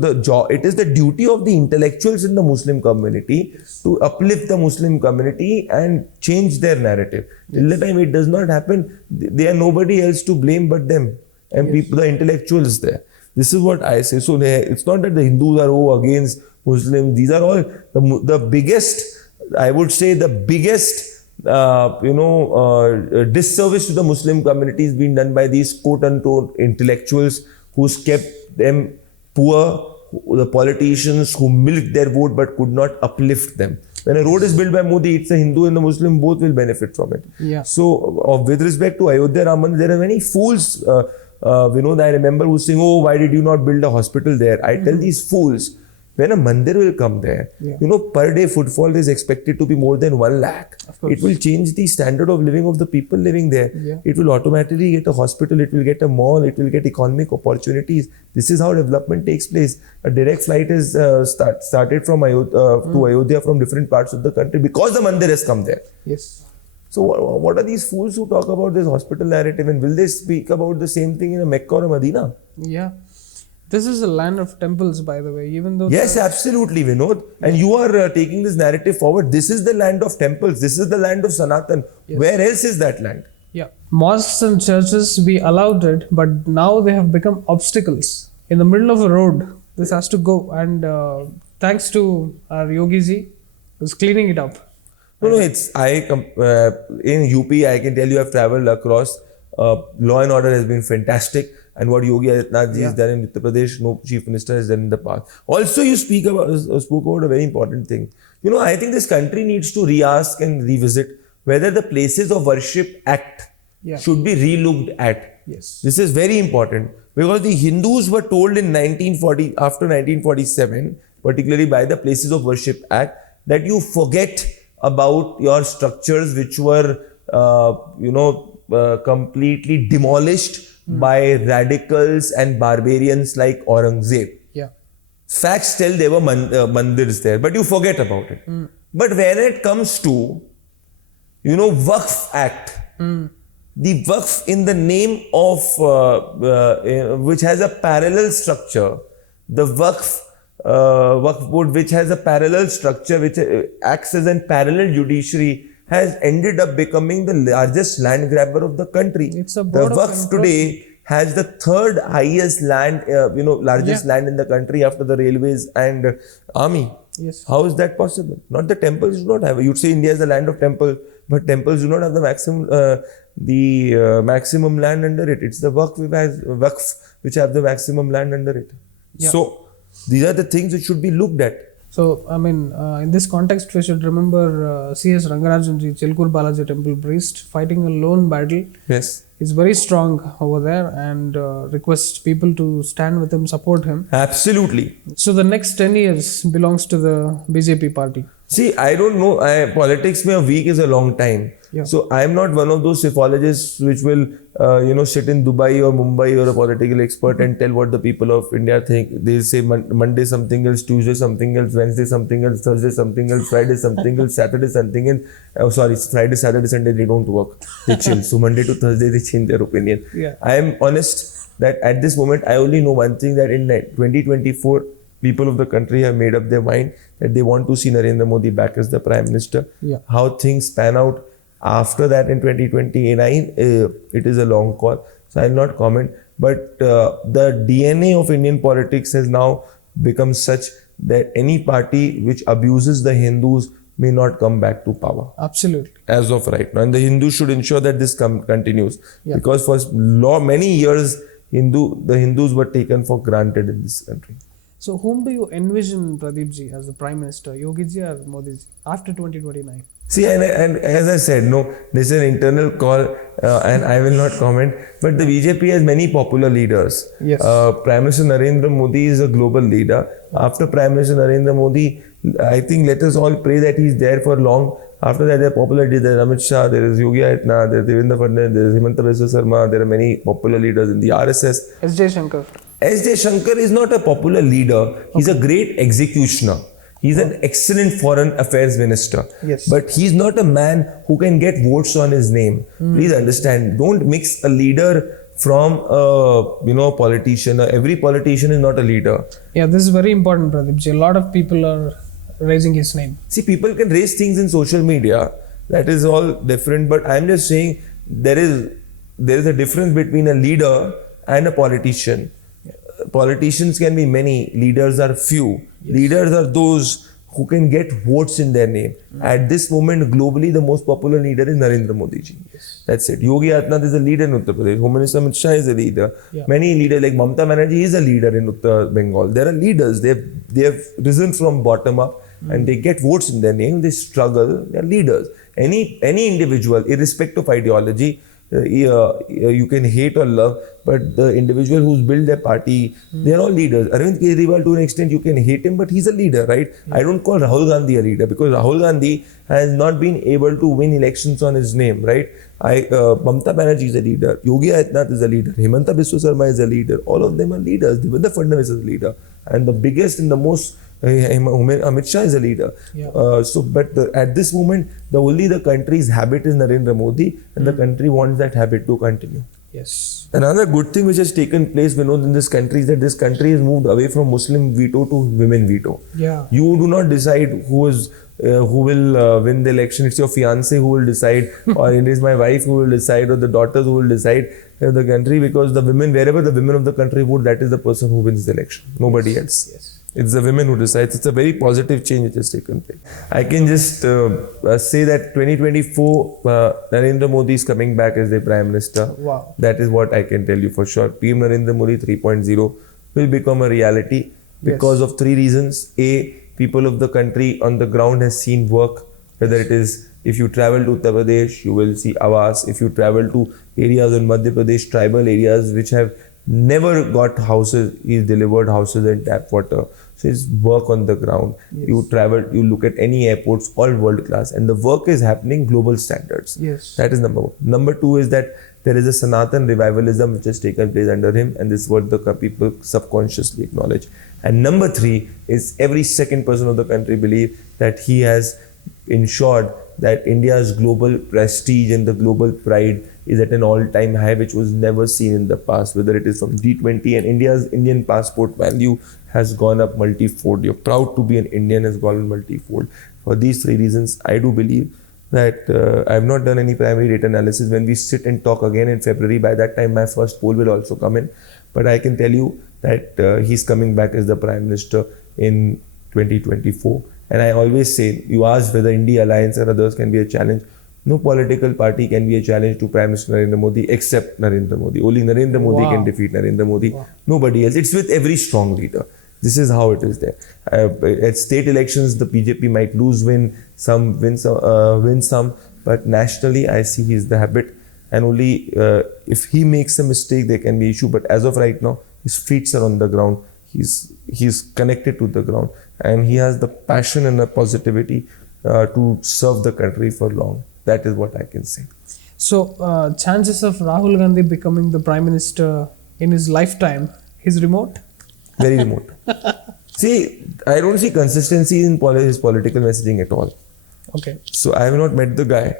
it is the duty of the intellectuals in the Muslim community to uplift the Muslim community and change their narrative. Till the time it does not happen, they are nobody else to blame but them and people, the intellectuals there. This is what I say. So it's not that the Hindus are against Muslims. These are all the biggest, I would say, the biggest disservice to the Muslim community is being done by these quote-unquote intellectuals who's kept them poor, the politicians who milked their vote but could not uplift them. When a road is built by Modi, it's a Hindu and the Muslim both will benefit from it. Yeah. So with respect to Ayodhya Raman, there are many fools, Vinod, I remember, who saying, oh, why did you not build a hospital there? I tell these fools, when a mandir will come there, per day footfall is expected to be more than 1 lakh. It will change the standard of living of the people living there. It will automatically get a hospital, it will get a mall, it will get economic opportunities. This is how development takes place. A direct flight is started from to Ayodhya from different parts of the country because the mandir has come there. Yes. So what are these fools who talk about this hospital narrative, and will they speak about the same thing in a Mecca or a Medina? Yeah. This is a land of temples, by the way, even though... Yes, absolutely, Vinod. And you are taking this narrative forward. This is the land of temples. This is the land of Sanatan. Yes. Where else is that land? Yeah. Mosques and churches, we allowed it, but now they have become obstacles. In the middle of a road, this has to go. And thanks to our Yogi ji, who's cleaning it up. No, it's... in UP, I can tell you I've traveled across. Law and order has been fantastic. And what Yogi Adityanath ji has done in Uttar Pradesh, no chief minister has done in the past. Also, you spoke about a very important thing. I think this country needs to re-ask and revisit whether the Places of Worship Act should be re-looked at. Yes. This is very important because the Hindus were told in after 1947, particularly by the Places of Worship Act, that you forget about your structures which were, completely demolished by radicals and barbarians like Aurangzeb. Yeah. Facts tell there were mandirs there, but you forget about it. But when it comes to, Waqf Act, the Waqf in the name of, which has a parallel structure, the Waqf board which has a parallel structure, which acts as a parallel judiciary, has ended up becoming the largest land grabber of the country. It's a the board of Waqf today has the 3rd highest land, largest land in the country after the railways and army. Yes. How is that possible? Not the temples do not have it. You'd say India is the land of temples, but temples do not have the maximum land under it. It's the Waqf which have the maximum land under it. Yeah. So these are the things which should be looked at. So, in this context, we should remember C.S. Rangarajanji, Chilkur Balaji temple priest, fighting a lone battle. Yes. He's very strong over there and requests people to stand with him, support him. Absolutely. So, the next 10 years belongs to the BJP party. See, I don't know. Politics mein a week is a long time. Yeah. So I'm not one of those psephologists which will, sit in Dubai or Mumbai or a political expert and tell what the people of India think. They say Monday something else, Tuesday something else, Wednesday something else, Thursday something else, Friday something else, Saturday something else. Friday, Saturday, Sunday they don't work. They chill. So Monday to Thursday they change their opinion. Yeah. I am honest that at this moment I only know one thing, that in 2024 people of the country have made up their mind that they want to see Narendra Modi back as the Prime Minister. Yeah. How things pan out after that in 2029, it is a long call. So I'll not comment. But the DNA of Indian politics has now become such that any party which abuses the Hindus may not come back to power. Absolutely. As of right now. And the Hindus should ensure that this continues. Yeah. Because for many years, the Hindus were taken for granted in this country. So whom do you envision, Pradeep ji, as the Prime Minister, Yogi ji or Modi ji, after 2029? See, and as I said, no, this is an internal call and I will not comment. But the BJP has many popular leaders. Yes. Prime Minister Narendra Modi is a global leader. After Prime Minister Narendra Modi, I think let us all pray that he's there for long. After that, there are popular leaders. There is Amit Shah, there is Yogi Adityanath, there is Devendra Fadnavis, there is Himanta Biswa Sarma. There are many popular leaders in the RSS. S.J. Shankar. S.J. Shankar is not a popular leader. He's a great executioner. He's an excellent foreign affairs minister. Yes. But he's not a man who can get votes on his name. Please understand. Don't mix a leader from a politician. Every politician is not a leader. Yeah, this is very important, Pradeep ji. A lot of people are raising his name. See, people can raise things in social media. That is all different. But I'm just saying there is a difference between a leader and a politician. Politicians can be many, leaders are few. Yes. Leaders are those who can get votes in their name. At this moment, globally, the most popular leader is Narendra Modi ji. Yes. That's it. Yogi Adityanath is a leader in Uttar Pradesh. Home Minister Amit Shah is a leader. Yeah. Many leaders like Mamata Banerjee is a leader in Uttar Bengal. There are leaders. They have risen from bottom up and they get votes in their name. They struggle. They are leaders. Any individual, irrespective of ideology, you can hate or love, but the individual who's built their party, they're all leaders. Arvind Kejriwal, to an extent, you can hate him, but he's a leader, right? I don't call Rahul Gandhi a leader because Rahul Gandhi has not been able to win elections on his name, right? Mamata Banerjee is a leader. Yogi Adityanath is a leader. Himanta Biswa Sarma is a leader. All of them are leaders. Devendra Fadnavis is a leader. And the biggest and the most Amit Shah is a leader. Yeah. But at this moment, the country's habit is Narendra Modi, and the country wants that habit to continue. Yes. Another good thing which has taken place, Vinod, in this country is that this country has moved away from Muslim veto to women veto. Yeah. You do not decide who will win the election. It's your fiancé who will decide, or it is my wife who will decide, or the daughters who will decide the country, because the women, wherever the women of the country vote, that is the person who wins the election. Nobody else. Yes. It's the women who decides. It's a very positive change which has taken place. I can just say that 2024, Narendra Modi is coming back as the Prime Minister. Wow. That is what I can tell you for sure. PM Narendra Modi 3.0 will become a reality because of three reasons. A, people of the country on the ground has seen work, whether it is, if you travel to Uttar Pradesh, you will see Awas. If you travel to areas in Madhya Pradesh, tribal areas which have never got houses, he's delivered houses and tap water. So it's work on the ground. Yes. You travel, you look at any airports, all world class, and the work is happening global standards. Yes. That is number one. Number two is that there is a Sanatan revivalism which has taken place under him, and this is what the people subconsciously acknowledge. And number three is every second person of the country believe that he has ensured that India's global prestige and the global pride is at an all-time high, which was never seen in the past, whether it is from G20, and India's Indian passport value has gone up multi-fold. You're proud to be an Indian has gone multi-fold. For these three reasons, I do believe that I have not done any primary data analysis. When we sit and talk again in February, by that time my first poll will also come in. But I can tell you that he's coming back as the Prime Minister in 2024. And I always say, you asked whether India Alliance and others can be a challenge. No political party can be a challenge to Prime Minister Narendra Modi except Narendra Modi. Only Narendra Modi can defeat Narendra Modi. Nobody else. It's with every strong leader. This is how it is there. At state elections, the BJP might win some, but nationally, I see he's the habit. And only if he makes a mistake, there can be issue. But as of right now, his feet are on the ground. He's connected to the ground, and he has the passion and the positivity to serve the country for long. That is what I can say. So, chances of Rahul Gandhi becoming the Prime Minister in his lifetime is remote? Very remote. See, I don't see consistency in his political messaging at all. Okay. So, I have not met the guy.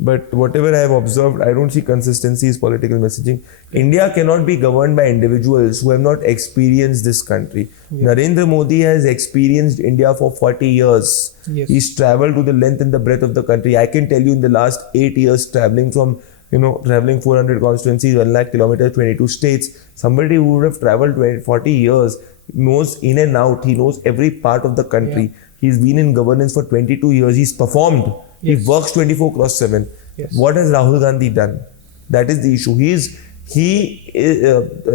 But whatever I have observed, I don't see consistency in political messaging. India cannot be governed by individuals who have not experienced this country. Narendra Modi has experienced India for 40 years. Yes. He's traveled to the length and the breadth of the country. I can tell you in the last 8 years, traveling 400 constituencies, 1 lakh kilometers, 22 states, somebody who would have traveled 40 years knows in and out. He knows every part of the country. He's been in governance for 22 years. He's performed. He works 24/7. Yes. What has Rahul Gandhi done? That is the issue.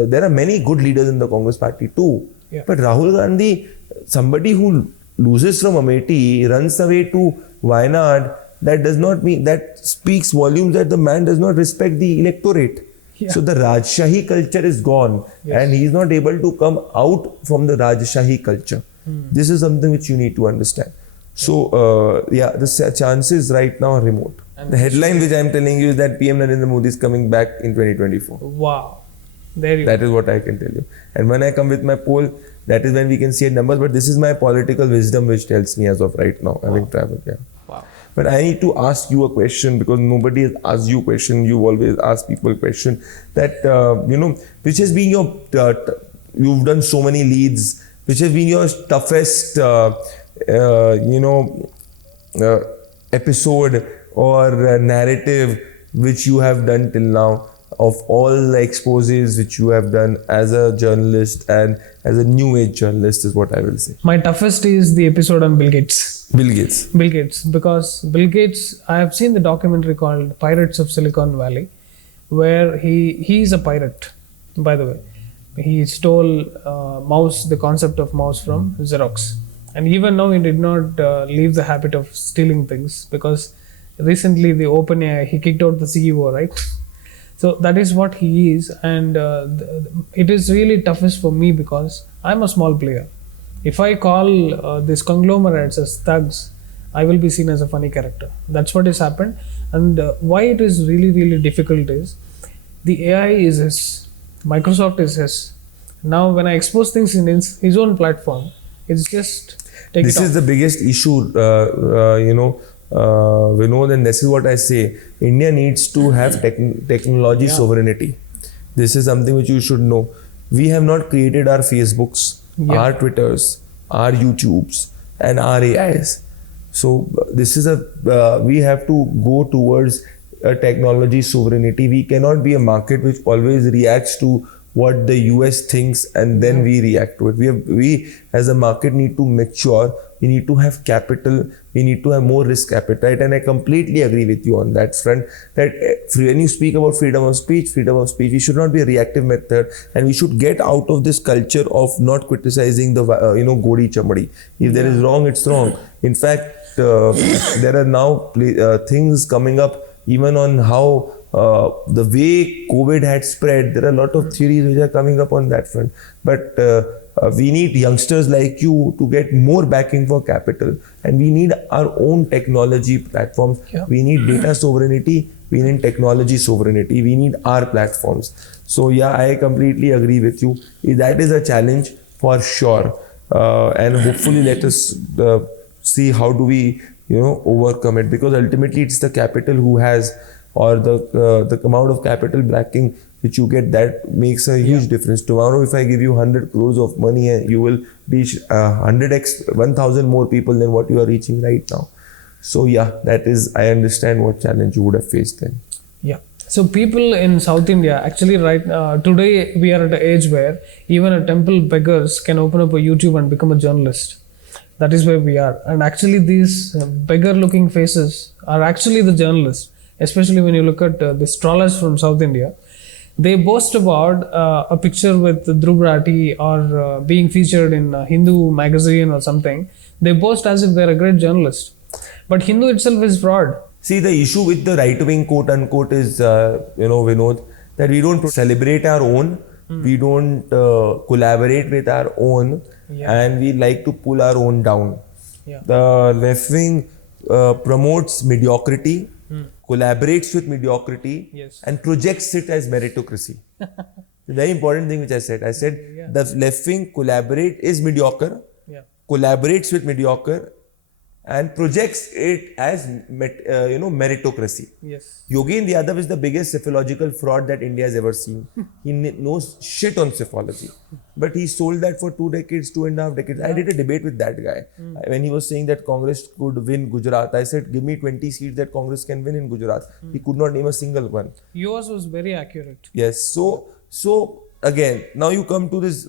There are many good leaders in the Congress party too. Yeah. But Rahul Gandhi, somebody who loses from Amethi, runs away to Wayanad, that does not mean, that speaks volumes that the man does not respect the electorate. Yeah. So the Rajshahi culture is gone, and he is not able to come out from the Rajshahi culture. This is something which you need to understand. So, the chances right now are remote. And the headline which I am telling you is that PM Narendra Modi is coming back in 2024. Wow. There you That is what I can tell you. And when I come with my poll, that is when we can see numbers. But this is my political wisdom which tells me as of right now, having traveled. Yeah. Wow. But I need to ask you a question, because nobody has asked you a question. You always ask people a question that, which has been your, you've done so many leads, which has been your toughest, episode or narrative which you have done till now, of all the exposes which you have done as a journalist and as a new age journalist, is what I will say. My toughest is the episode on Bill Gates. Bill Gates. Bill Gates, because Bill Gates, I have seen the documentary called Pirates of Silicon Valley, where he is a pirate, by the way. He stole the concept of mouse from Xerox. And even now he did not leave the habit of stealing things, because recently the OpenAI, he kicked out the CEO, right? So that is what he is, and it is really toughest for me because I'm a small player. If I call these conglomerates as thugs, I will be seen as a funny character. That's what has happened. And why it is really, really difficult is the AI is his, Microsoft is his. Now when I expose things in his own platform, it's just take this it off. is the biggest issue, Vinod, and this is what I say. India needs to have technology sovereignty. This is something which you should know. We have not created our Facebooks, our Twitters, our YouTubes, and our AIs. So this is we have to go towards a technology sovereignty. We cannot be a market which always reacts to what the US thinks and then we react to it. We as a market need to mature. We need to have capital. We need to have more risk appetite. And I completely agree with you on that front, that when you speak about freedom of speech, we should not be a reactive method, and we should get out of this culture of not criticizing the, Godi Chamadi. If there is wrong, it's wrong. In fact, there are now things coming up even on how the way COVID had spread. There are a lot of theories which are coming up on that front. But we need youngsters like you to get more backing for capital, and we need our own technology platforms. We need data sovereignty, we need technology sovereignty, we need our platforms. So I completely agree with you. That is a challenge for sure, and hopefully let us see how do we overcome it, because ultimately it's the capital who has, or the amount of capital backing which you get, that makes a huge difference. Tomorrow, if I give you 100 crores of money, you will reach 100x, 1,000 more people than what you are reaching right now. So that is, I understand what challenge you would have faced then. Yeah. So people in South India, actually today we are at an age where even a temple beggars can open up a YouTube and become a journalist. That is where we are. And actually these beggar looking faces are actually the journalists, especially when you look at the strollers from South India. They boast about a picture with Dhruv Rathi or being featured in a Hindu magazine or something. They boast as if they're a great journalist. But Hindu itself is fraud. See, the issue with the right-wing quote unquote is, Vinod, that we don't celebrate our own, we don't collaborate with our own, and we like to pull our own down. The left-wing promotes mediocrity, collaborates with mediocrity, and projects it as meritocracy. The very important thing which I said. I said the left wing is mediocre, collaborates with mediocre, and projects it as meritocracy. Yes. Yogendra Yadav is the biggest psephological fraud that India has ever seen. He knows shit on psephology. But he sold that for 2 decades, 2.5 decades. I did a debate with that guy. When he was saying that Congress could win Gujarat, I said, give me 20 seats that Congress can win in Gujarat. He could not name a single one. Yours was very accurate. Yes. So again, now you come to this.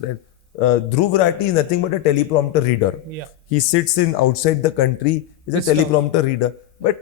Dhruv Rathi is nothing but a teleprompter reader. Yeah. He sits in outside the country. He's a teleprompter reader. But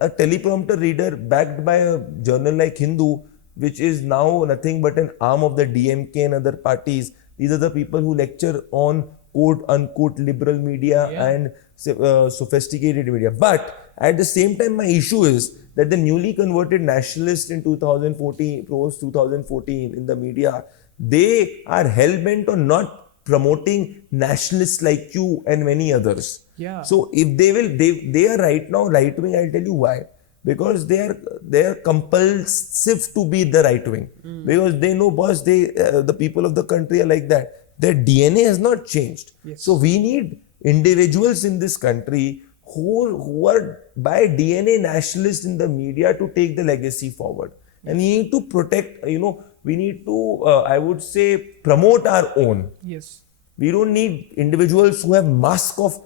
a teleprompter reader backed by a journal like Hindu, which is now nothing but an arm of the DMK and other parties. These are the people who lecture on quote unquote liberal media and sophisticated media. But at the same time, my issue is that the newly converted nationalists in 2014, post 2014 in the media, they are hell-bent on not promoting nationalists like you and many others. Yeah. So if they are right now right-wing, I'll tell you why. Because they are compulsive to be the right-wing. Because they know, boss, the people of the country are like that. Their DNA has not changed. Yes. So we need individuals in this country who are by DNA nationalists in the media to take the legacy forward. And we need to protect, we need to, I would say, promote our own. Yes. We don't need individuals who have mask of,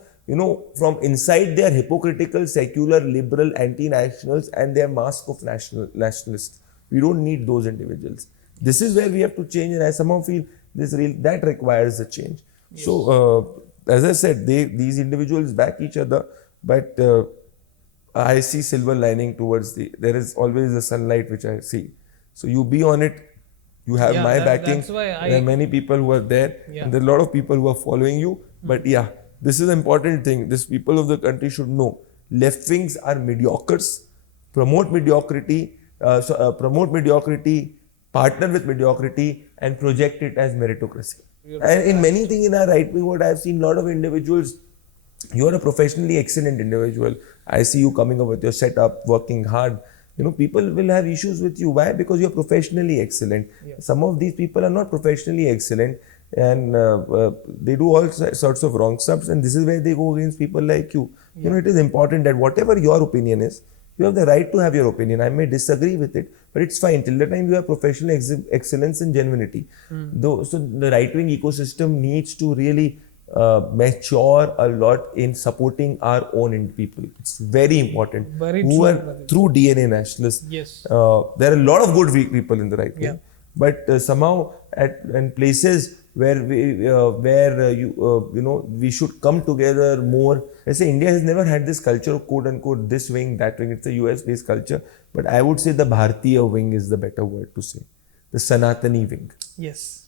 from inside they are hypocritical, secular, liberal, anti-nationals, and they have mask of nationalists. We don't need those individuals. This is where we have to change, and I somehow feel that requires a change. Yes. So, as I said, these individuals back each other, but I see silver lining towards there is always the sunlight which I see. So you be on it. You have my backing. That's why there are many people who are there, and there are a lot of people who are following you. But yeah, this is an important thing. This people of the country should know. Left wings are mediocres. Promote mediocrity. Promote mediocrity. Partner with mediocrity, and project it as meritocracy. And in many things in our right wing, what I've seen, a lot of individuals. You are a professionally excellent individual. I see you coming up with your setup, working hard. People will have issues with you. Why? Because you're professionally excellent. Yeah. Some of these people are not professionally excellent, and they do all sorts of wrong stuff. And this is where they go against people like you. Yeah. It is important that whatever your opinion is, you have the right to have your opinion. I may disagree with it, but it's fine till the time you have professional excellence and genuinity. So the right-wing ecosystem needs to really mature a lot in supporting our own people. It's very important. Very who true, are true DNA nationalists. Yes. There are a lot of good people in the right wing, but somehow in places where we should come together more. I say India has never had this culture of quote unquote this wing, that wing. It's a US based culture, but I would say the Bharatiya wing is the better word to say, the Sanatani wing. Yes.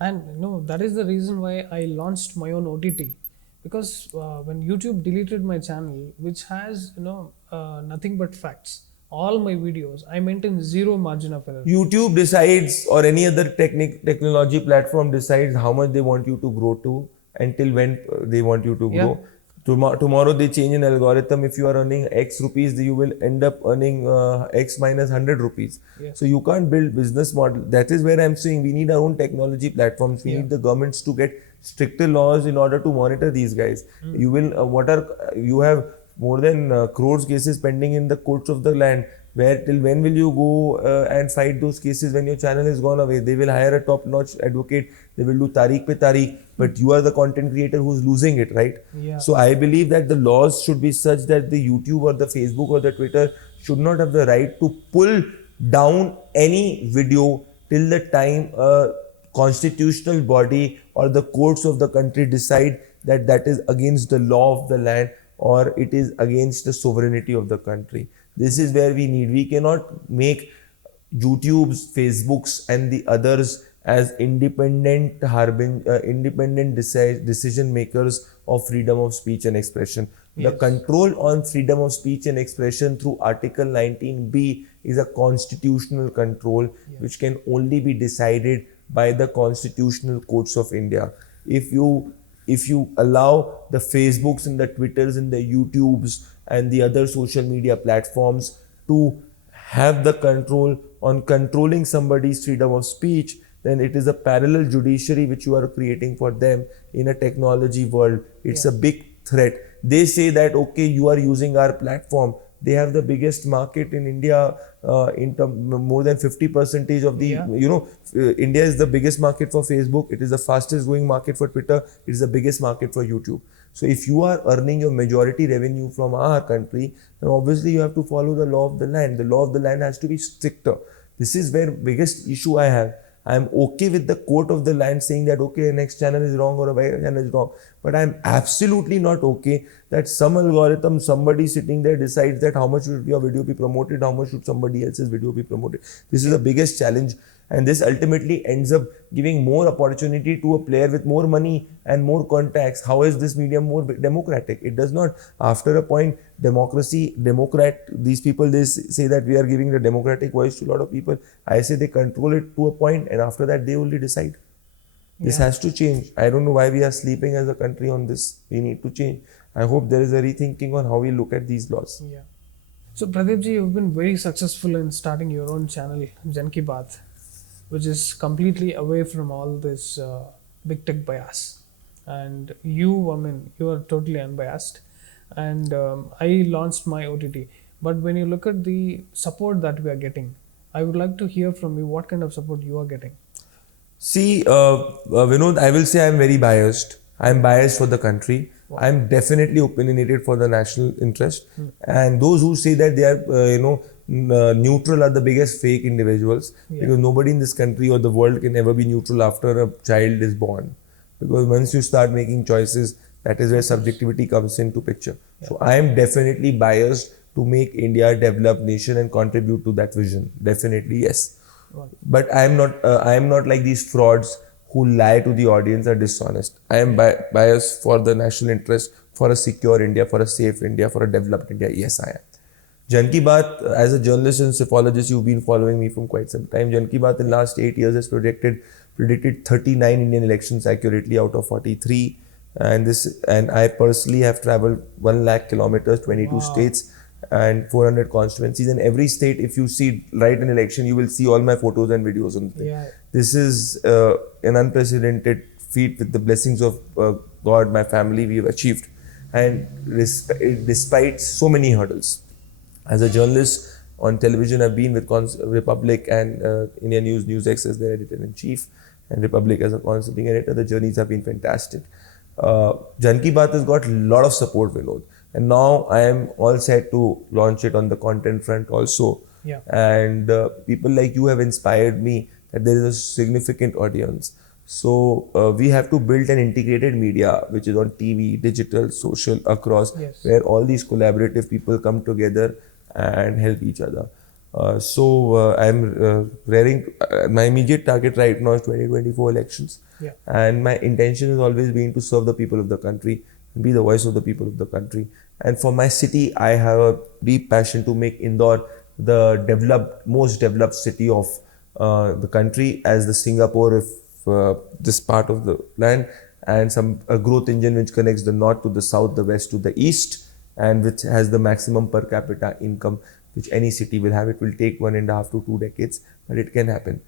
And that is the reason why I launched my own OTT, because when YouTube deleted my channel, which has nothing but facts, all my videos, I maintain zero margin of error. YouTube decides, or any other technology platform decides how much they want you to grow to, until when they want you to grow. Tomorrow they change an algorithm. If you are earning X rupees, you will end up earning X minus 100 rupees. Yeah. So you can't build business model. That is where I'm saying we need our own technology platforms. We need the governments to get stricter laws in order to monitor these guys. You have more than crores cases pending in the courts of the land. Till when will you go and fight those cases when your channel has gone away? They will hire a top-notch advocate. They will do tariq pe tariq. But you are the content creator who's losing it, right? Yeah. So I believe that the laws should be such that the YouTube or the Facebook or the Twitter should not have the right to pull down any video till the time a constitutional body or the courts of the country decide that that is against the law of the land or it is against the sovereignty of the country. This is where we cannot make YouTube's, Facebook's and the others as independent decision makers of freedom of speech and expression. Yes. The control on freedom of speech and expression through Article 19B is a constitutional control which can only be decided by the constitutional courts of India. If you allow the Facebooks and the Twitters and the YouTubes and the other social media platforms to have the control on controlling somebody's freedom of speech, then it is a parallel judiciary which you are creating for them in a technology world. It's a big threat. They say that, okay, you are using our platform. They have the biggest market in India, more than 50% of the, India is the biggest market for Facebook. It is the fastest growing market for Twitter. It is the biggest market for YouTube. So if you are earning your majority revenue from our country, then obviously you have to follow the law of the land. The law of the land has to be stricter. This is where biggest issue I have. I'm okay with the court of the land saying that, okay, next channel is wrong or a channel is wrong. But I'm absolutely not okay that some algorithm, somebody sitting there decides that how much should your video be promoted, how much should somebody else's video be promoted. This is the biggest challenge. And this ultimately ends up giving more opportunity to a player with more money and more contacts. How is this medium more democratic? It does not. After a point, these people, they say that we are giving the democratic voice to a lot of people. I say they control it to a point, and after that, they only decide. This has to change. I don't know why we are sleeping as a country on this. We need to change. I hope there is a rethinking on how we look at these laws. Yeah. So Pradeep ji, you've been very successful in starting your own channel, Jan Ki Baat, which is completely away from all this big tech bias. And you are totally unbiased. And I launched my OTT. But when you look at the support that we are getting, I would like to hear from you what kind of support you are getting. See, Vinod, I will say I'm very biased. I'm biased for the country. Wow. I'm definitely opinionated for the national interest. And those who say that they are, neutral are the biggest fake individuals, because nobody in this country or the world can ever be neutral after a child is born. Because once you start making choices, that is where subjectivity comes into picture. So I am definitely biased to make India a developed nation and contribute to that vision. Definitely, yes. But I am not like these frauds who lie to the audience, are dishonest. I am biased for the national interest, for a secure India, for a safe India, for a developed India. Yes, I am. Jan Ki Baat, as a journalist and Psephologist, you've been following me from quite some time. Jan Ki Baat in the last 8 years has predicted 39 Indian elections accurately out of 43. And I personally have traveled 1 lakh kilometers, 22 states and 400 constituencies. In every state, if you see right an election, you will see all my photos and videos on the thing. This is an unprecedented feat. With the blessings of God, my family, we have achieved. And despite so many hurdles. As a journalist on television, I've been with Republic and India News X as their editor-in-chief, and Republic as a consulting editor. The journeys have been fantastic. Jan Ki Baat has got a lot of support, Vinod. And now I am all set to launch it on the content front also. And people like you have inspired me that there is a significant audience. So we have to build an integrated media, which is on TV, digital, social, across, where all these collaborative people come together and help each other. So I'm raring. My immediate target right now is 2024 elections. And my intention has always been to serve the people of the country and be the voice of the people of the country. And for my city, I have a deep passion to make Indore the most developed city of the country, as the Singapore of this part of the land, and a growth engine which connects the north to the south, the west to the east, and which has the maximum per capita income which any city will have. It will take 1.5 to 2 decades, but it can happen.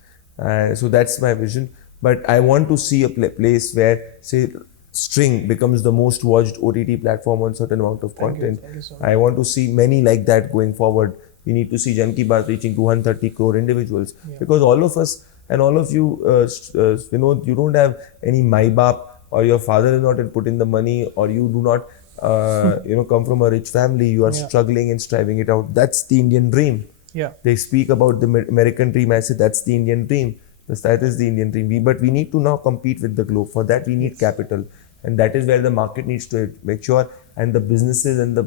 So that's my vision. But I want to see a place where, say, String becomes the most watched OTT platform on certain amount of content. Thank you so much. I want to see many like that going forward. We need to see Jan Ki Baat reaching 230 crore individuals, because all of us and all of you, you don't have any Mai-Baap, or your father is not put in the money, or you do not come from a rich family. You are struggling and striving it out. That's the Indian dream. They speak about the American dream. I say that's the Indian dream. That is the Indian dream. But we need to now compete with the globe. For that, we need capital. And that is where the market needs to mature, and the businesses and the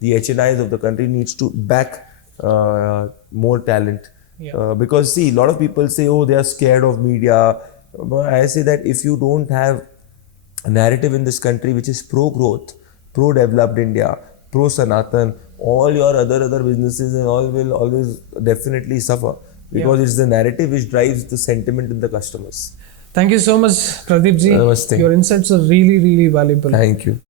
HNIs of the country needs to back more talent. Because see, a lot of people say, oh, they are scared of media. But I say that if you don't have a narrative in this country which is pro-growth, pro-developed India, pro-Sanatan, all your other businesses and all will always definitely suffer, because it's the narrative which drives the sentiment in the customers. Thank you so much, Pradeep ji. Namaste. Your insights are really, really valuable. Thank you.